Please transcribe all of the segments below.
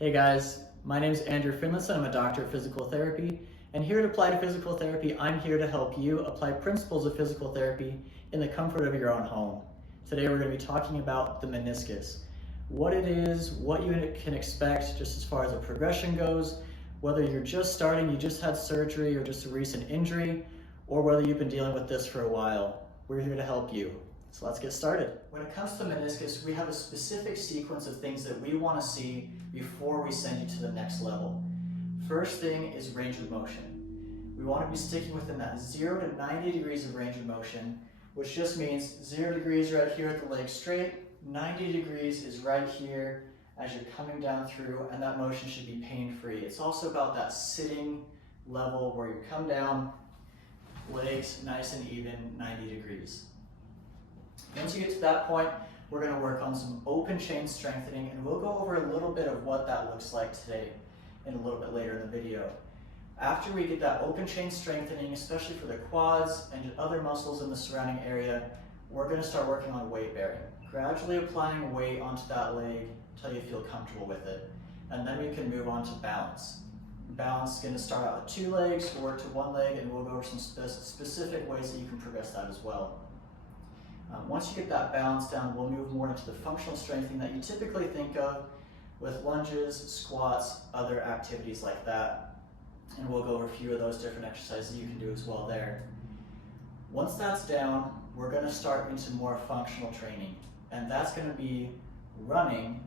Hey guys, my name is Andrew Finlayson. I'm a doctor of physical therapy, and here at Applied Physical Therapy, I'm here to help you apply principles of physical therapy in the comfort of your own home. Today we're going to be talking about the meniscus, what it is, what you can expect just as far as the progression goes, whether you're just starting, you just had surgery or just a recent injury, or whether you've been dealing with this for a while. We're here to help you. So let's get started. When it comes to meniscus, we have a specific sequence of things that we want to see before we send you to the next level. First thing is range of motion. We want to be sticking within that 0 to 90 degrees of range of motion, which just means 0 degrees right here at the leg straight, 90 degrees is right here as you're coming down through, and that motion should be pain-free. It's also about that sitting level where you come down, legs nice and even, 90 degrees. Once you get to that point, we're going to work on some open chain strengthening, and we'll go over a little bit of what that looks like today and a little bit later in the video. After we get that open chain strengthening, especially for the quads and other muscles in the surrounding area, we're going to start working on weight bearing. Gradually applying weight onto that leg until you feel comfortable with it. And then we can move on to balance. Balance is going to start out with 2 legs, work to 1 leg, and we'll go over some specific ways that you can progress that as well. Once you get that balance down, we'll move more into the functional strengthening that you typically think of with lunges, squats, other activities like that. And we'll go over a few of those different exercises you can do as well there. Once that's down, we're going to start into more functional training. And that's going to be running,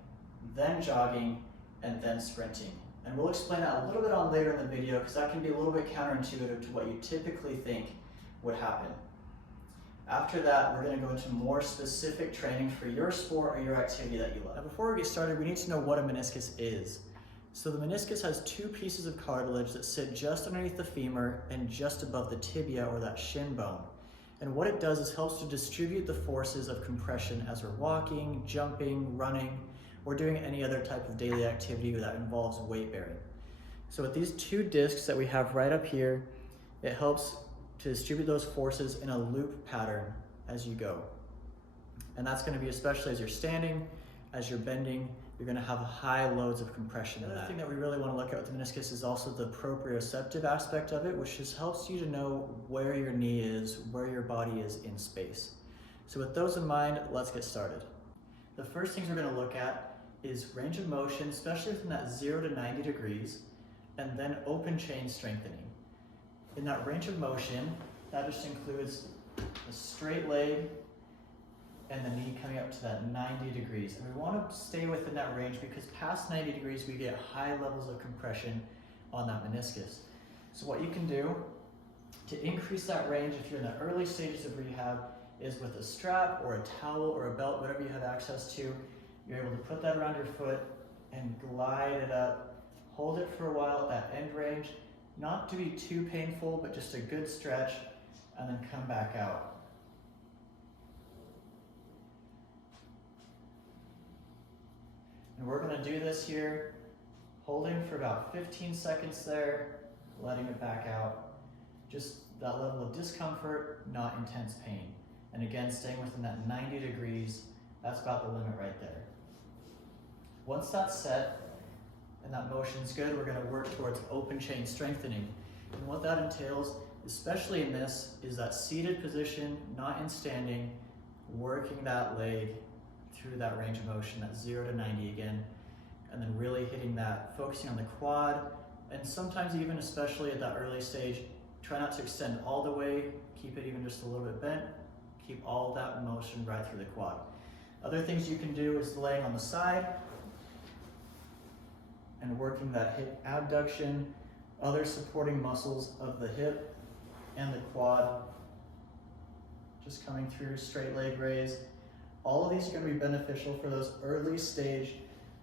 then jogging, and then sprinting. And we'll explain that a little bit on later in the video because that can be a little bit counterintuitive to what you typically think would happen. After that, we're going to go into more specific training for your sport or your activity that you love. Now, before we get started, we need to know what a meniscus is. So the meniscus has 2 pieces of cartilage that sit just underneath the femur and just above the tibia or that shin bone. And what it does is helps to distribute the forces of compression as we're walking, jumping, running, or doing any other type of daily activity that involves weight bearing. So with these 2 discs that we have right up here, it helps to distribute those forces in a loop pattern as you go. And that's going to be especially as you're standing, as you're bending, you're going to have high loads of compression. Another thing that we really want to look at with the meniscus is also the proprioceptive aspect of it, which just helps you to know where your knee is, where your body is in space. So with those in mind, let's get started. The first things we're going to look at is range of motion, especially from that 0 to 90 degrees, and then open chain strengthening. In that range of motion, that just includes a straight leg and the knee coming up to that 90 degrees. And we want to stay within that range because past 90 degrees, we get high levels of compression on that meniscus. So what you can do to increase that range if you're in the early stages of rehab is with a strap or a towel or a belt, whatever you have access to, you're able to put that around your foot and glide it up, hold it for a while at that end range, not to be too painful, but just a good stretch, and then come back out. And we're going to do this here, holding for about 15 seconds there, letting it back out. Just that level of discomfort, not intense pain. And again, staying within that 90 degrees, that's about the limit right there. Once that's set, and that motion's good, we're going to work towards open chain strengthening. And what that entails, especially in this, is that seated position, not in standing, working that leg through that range of motion, that 0 to 90 again, and then really hitting that, focusing on the quad, and sometimes even, especially at that early stage, try not to extend all the way, keep it even just a little bit bent, keep all that motion right through the quad. Other things you can do is laying on the side, and working that hip abduction, other supporting muscles of the hip and the quad, just coming through, straight leg raise. All of these are going to be beneficial for those early stage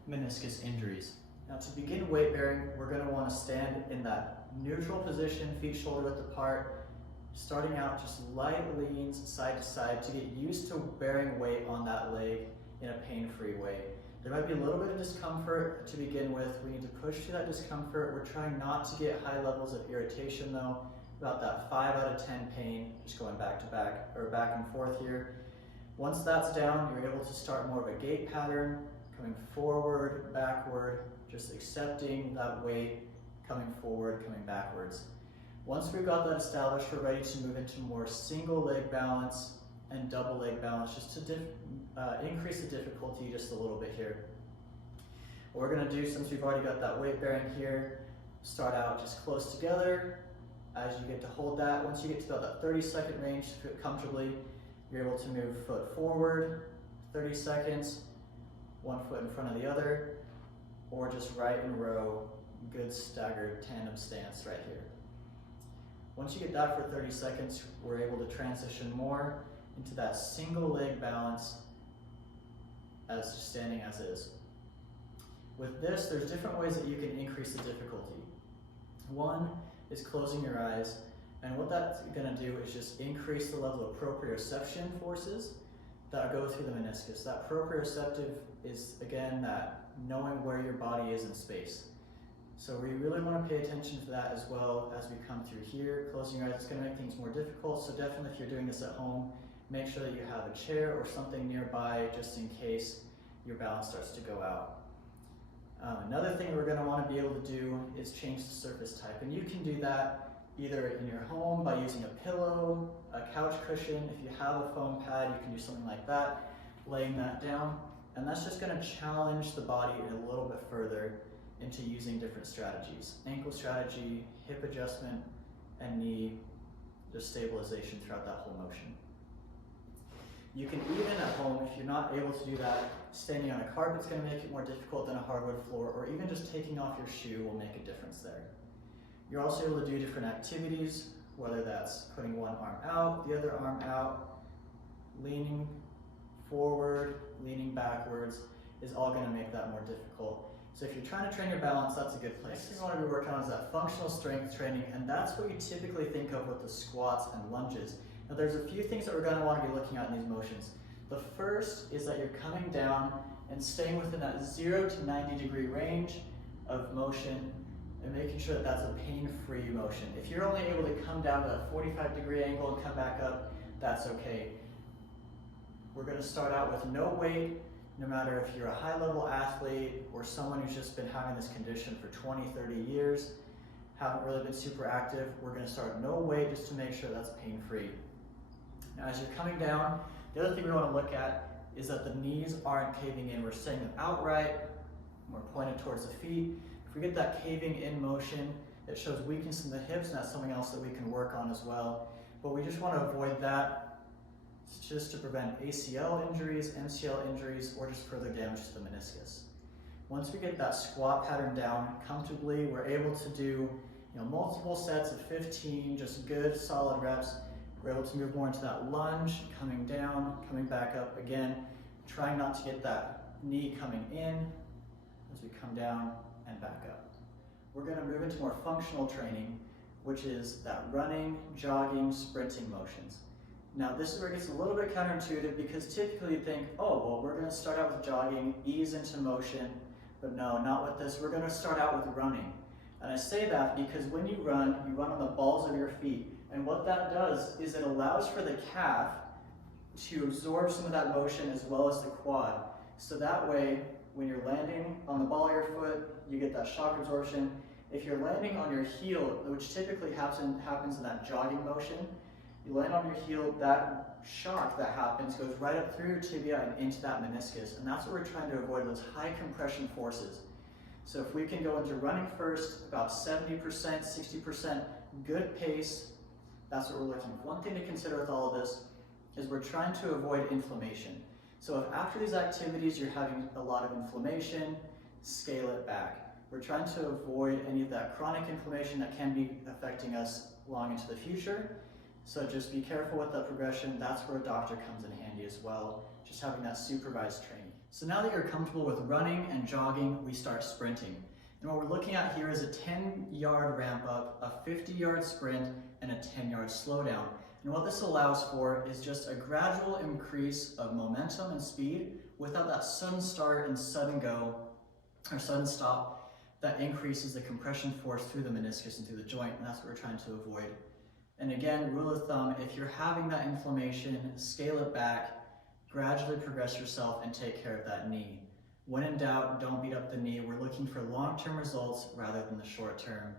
meniscus injuries. Now to begin weight bearing, we're going to want to stand in that neutral position, feet shoulder width apart, starting out just light leans side to side to get used to bearing weight on that leg in a pain-free way. There might be a little bit of discomfort to begin with. We need to push through that discomfort. We're trying not to get high levels of irritation though, about that 5 out of 10 pain, just going back to back or back and forth here. Once that's down, you're able to start more of a gait pattern, coming forward, backward, just accepting that weight, coming forward, coming backwards. Once we've got that established, we're ready to move into more single leg balance and double leg balance, just to increase the difficulty just a little bit here. What we're gonna do, since we've already got that weight bearing here, start out just close together. As you get to hold that, once you get to about that 30-second range comfortably, you're able to move foot forward, 30 seconds, one foot in front of the other, or just right in row, good staggered tandem stance right here. Once you get that for 30 seconds, we're able to transition more into that single leg balance as just standing as is. With this, there's different ways that you can increase the difficulty. One is closing your eyes, and what that's gonna do is just increase the level of proprioception forces that go through the meniscus. That proprioceptive is, again, that knowing where your body is in space. So we really want to pay attention to that as well as we come through here. Closing your eyes is going to make things more difficult, so definitely if you're doing this at home, make sure that you have a chair or something nearby just in case your balance starts to go out. Another thing we're going to want to be able to do is change the surface type, and you can do that either in your home by using a pillow, a couch cushion. If you have a foam pad, you can do something like that, laying that down, and that's just going to challenge the body a little bit further into using different strategies. Ankle strategy, hip adjustment, and knee just stabilization throughout that whole motion. You can even at home, if you're not able to do that, standing on a carpet's going to make it more difficult than a hardwood floor, or even just taking off your shoe will make a difference there. You're also able to do different activities, whether that's putting one arm out, the other arm out, leaning forward, leaning backwards, is all going to make that more difficult. So if you're trying to train your balance, that's a good place. Next thing you want to be working on is that functional strength training, and that's what you typically think of with the squats and lunges. Now there's a few things that we're going to want to be looking at in these motions. The first is that you're coming down and staying within that 0 to 90 degree range of motion and making sure that that's a pain-free motion. If you're only able to come down to that 45 degree angle and come back up, that's okay. We're going to start out with no weight, no matter if you're a high-level athlete or someone who's just been having this condition for 20, 30 years, haven't really been super active. We're going to start no weight just to make sure that's pain-free. Now as you're coming down, the other thing we want to look at is that the knees aren't caving in. We're staying them outright, we're pointed towards the feet. If we get that caving in motion, it shows weakness in the hips, and that's something else that we can work on as well. But we just want to avoid that, just to prevent ACL injuries, MCL injuries, or just further damage to the meniscus. Once we get that squat pattern down comfortably, we're able to do multiple sets of 15, just good solid reps. We're able to move more into that lunge, coming down, coming back up again, trying not to get that knee coming in as we come down and back up. We're going to move into more functional training, which is that running, jogging, sprinting motions. Now this is where it gets a little bit counterintuitive, because typically you think, oh, well, we're going to start out with jogging, ease into motion, but no, not with this. We're going to start out with running. And I say that because when you run on the balls of your feet. And what that does is it allows for the calf to absorb some of that motion as well as the quad. So that way, when you're landing on the ball of your foot, you get that shock absorption. If you're landing on your heel, which typically happens in that jogging motion, you land on your heel, that shock that happens goes right up through your tibia and into that meniscus. And that's what we're trying to avoid, those high compression forces. So if we can go into running first, about 70%, 60%, good pace, that's what we're looking for. One thing to consider with all of this is we're trying to avoid inflammation. So if after these activities you're having a lot of inflammation, scale it back. We're trying to avoid any of that chronic inflammation that can be affecting us long into the future. So just be careful with the progression. That's where a doctor comes in handy as well, just having that supervised training. So now that you're comfortable with running and jogging, we start sprinting. And what we're looking at here is a 10-yard ramp up, a 50-yard sprint, and a 10-yard slowdown. And what this allows for is just a gradual increase of momentum and speed without that sudden start and sudden go, or sudden stop, that increases the compression force through the meniscus and through the joint, and that's what we're trying to avoid. And again, rule of thumb, if you're having that inflammation, scale it back, gradually progress yourself and take care of that knee. When in doubt, don't beat up the knee. We're looking for long-term results rather than the short term.